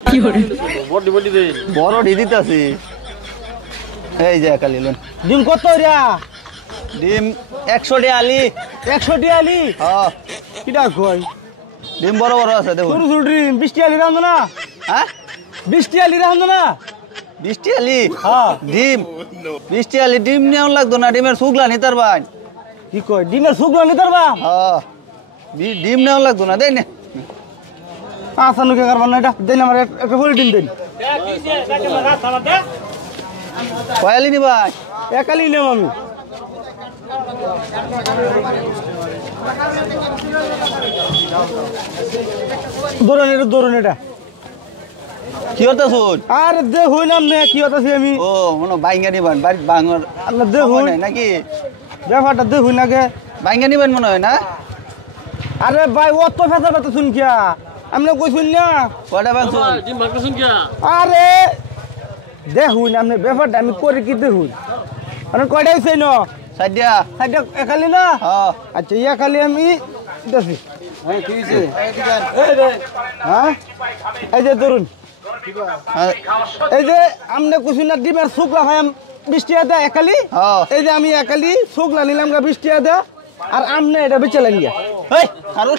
কি করে body body দেই বড় দিতাছি এই যে কালি লন ডিম কত রিয়া ডিম 100 টাকা আলি 100 টি আলি হ্যাঁ কিটা কই ডিম বড় বড় আছে দেখুন ছোট ছোট ডিম 20 টি আলি রান্ধো না হ্যাঁ 20 টি আলি রান্ধো না 20 টাকা আলি হ্যাঁ ডিম 20 টাকা আলি ডিম নেওয়া লাগতো না ডিমের সুগলা নিতার ভাই কি কই ডিমের শুকনো নি তারবা হ্যাঁ ডিম নেওয়া লাগতো না দেই না আচ্ছা নুকে করবার না এটা দেন আমার একটা ফুল ডিম দেন কয়ালি নি ভাই একালি নেম আমি ধরুন এটা কি হতাছুন আরে দে হইলাম না কি হতাছি আমি ও মনে বাইঙ্গা নিবেন বাড়ি বাঙর আল্লাহ দে হই নাকি ব্যাপারটা দে হই নাগে বাইঙ্গা নিবেন মনে হয় না আরে ভাই অত ফেসা কথা শুন কিয়া আমনে কই শুন না কয়টা বাংছুন ডিম ভাগতেছুন কি আরে দে হই না আমনে ব্যাপারটা আমি করে কি দে হই আরে কয়টা হইছে ন সাইডিয়া সাইডা একালি না হ্যাঁ আচ্ছা ইয়া খালি আমি দেছি এই কি হইছে হ্যাঁ এই যে ধরুন হ্যাঁ এই যে আমনে কইছি না ডিমের শুকলা ভাই 20 টাকা দেয় একালি হ্যাঁ এই যে আমি একালি শুকলা নিলাম গা 20 টাকা দেয় আর আমনে এটা বেচলেন গিয়া এই কারণ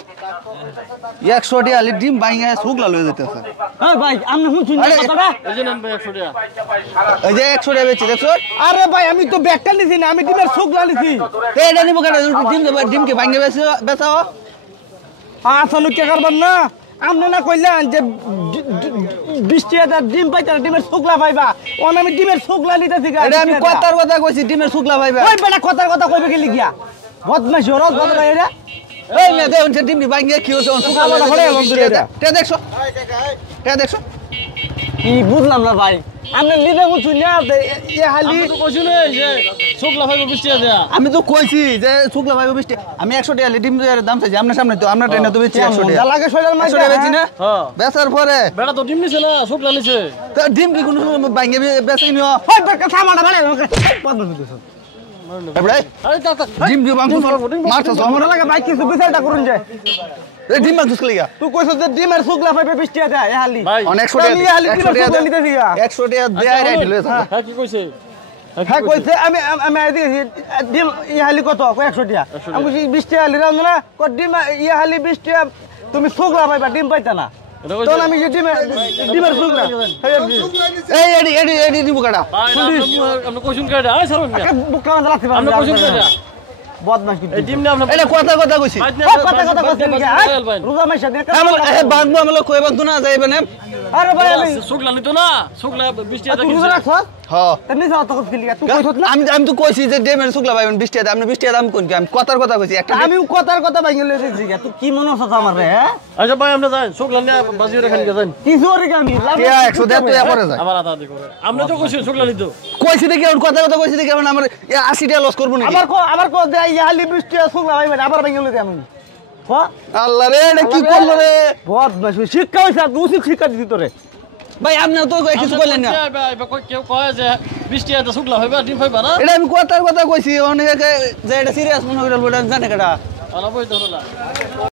100 টাকা আলি ডিম বাইঙ্গা সুগলা লয়ে যেতেছে হ্যাঁ ভাই আমনে শুনছেন না কথাটা এই যে নেন ভাই 100 টাকা এই যে 100 টাকা বেচি দেখছো আরে ভাই আমি তো ব্যাগটা নিছি না আমি ডিমের শুকলা নিছি এটা নিব কেন ডিম কে বাইঙ্গা বেচাও আচ্ছা কে করবেন না আমনে না কইলেন যে 20 টাকা ডিম পাইতা ডিমের শুকলা পাইবা ওন আমি ডিমের শুকলা নিতেছি গা এটা আমি কথার কথা কইছি ডিমের সুগলা পাইবা ওই বেটা কথার কথা কইবে কি লিখিয়া বদমাশ রদ বদমাশ এরা এই মে দেখুন ডিম বাইঙ্গা কি হইছে সুগলা সুগলা হলে বন্ধুরা এটা। তে দেখছো তে দেখছো কি বুঝলাম না ভাই আমনে নিবে বুঝুন না এ হালি আমি তো কইছি না যে শুকলা ভাই 20 টাকা দেয়া আমি তো কইছি যে সুগলা পাইবা 20 টাকা আমি 100 টাকা ডিম দাম চাইছি আপনার সামনে তো আপনার ট্রেনে তো বেচি 100 টাকা লাগে শৈলাল মাছ 100 টাকা বেচি না হ্যাঁ বেচার পরে বেটা তো ডিম নিছে না শুকলা নিছে তো ডিম কি কোনো বাইঙ্গা বেচাই নিও ওই বেটা সামানা বাড়াই বদমাশ দিছ এবড়ে আরে তা ডিম বাংছু মারছস আমার লাগে ভাই কিছু বিচারটা করুন যায় এই ডিম বাংছু লিগা তুই কইছস যে ডিমের শুকলা পাইবে 20 টাকা দেয় এ হালি ভাই অনেক 100 টাকা আমি হালি ডিমের শুকলা নিতেছি গা 100 টাকা দেয় রে দিলে হ্যাঁ কি কইছে হ্যাঁ কইছে আমি আমি আইদি ডিম ই হালি কত 100 টাকা আমি 20 টাকা হালি রাম না কো ডিম ই হালি 20 টাকা তুমি শুকলা পাইবা ডিম পাইতা না তখন আমি যে ডিমের শুকলা এই এডি দিব কাটা ভাই আমরা কইছুন কেডা আই সরুন মিয়া বুকটা লাগতে আমরা কইছুন কেডা বদমাশ কি এই ডিম না আমরা এটা কথা কইছি কথা কইছে রোজা মাইশা দেখ আমল এ বাগবো আমল কই বাগতো না যাইবে না আরে ভাই আমি শুকলা নিতো না শুকলা 20 টাকা তুই রোজা রাখছ হ্যাঁ তেমনি যাও তো কইলি তুই কইছস না আমি তো কইছি যে ডিমের শুকলা পাইবেন 20 টাকা আপনি 20 টাকা দাম কোন কি আমি কথার কথা কইছি একটা আমি কথার কথা ভাঙিয়ে লই দিছি তুই কি মনে হচ্ছে আমার রে হ্যাঁ আচ্ছা ভাই আমরা যাই শুকলা নিয়ে বাজিয়ে রাখেন কে যান কি জোরে আমি টিয়া 100 টাকা তো পরে যায় আবার আদা দেখো আমরা তো কইছি শুকলা নিতো কইছি দেখি আর কথা কইছি দেখি আমার 80 টাকা লস করব নাকি আবার কো দে ইহালি 20 টাকা শুকলা ভাই আবার ভাঙিয়ে লই আমি হ আল্লাহ রে এটা কি করলো রে বদমাশ শিক্ষা হইছে তুই শিক্ষা দিতি তোরে ভাই আপনি তো কিছু কইলেন না কেউ কয় যে 20 টাকা শুকলা হইবা ডিম হইবা না এটা আমি কথার কথা কইছি অনেকে যে এটা সিরিয়াস মনে কইরা বলেন জানে কেডা আলাপ হইতো না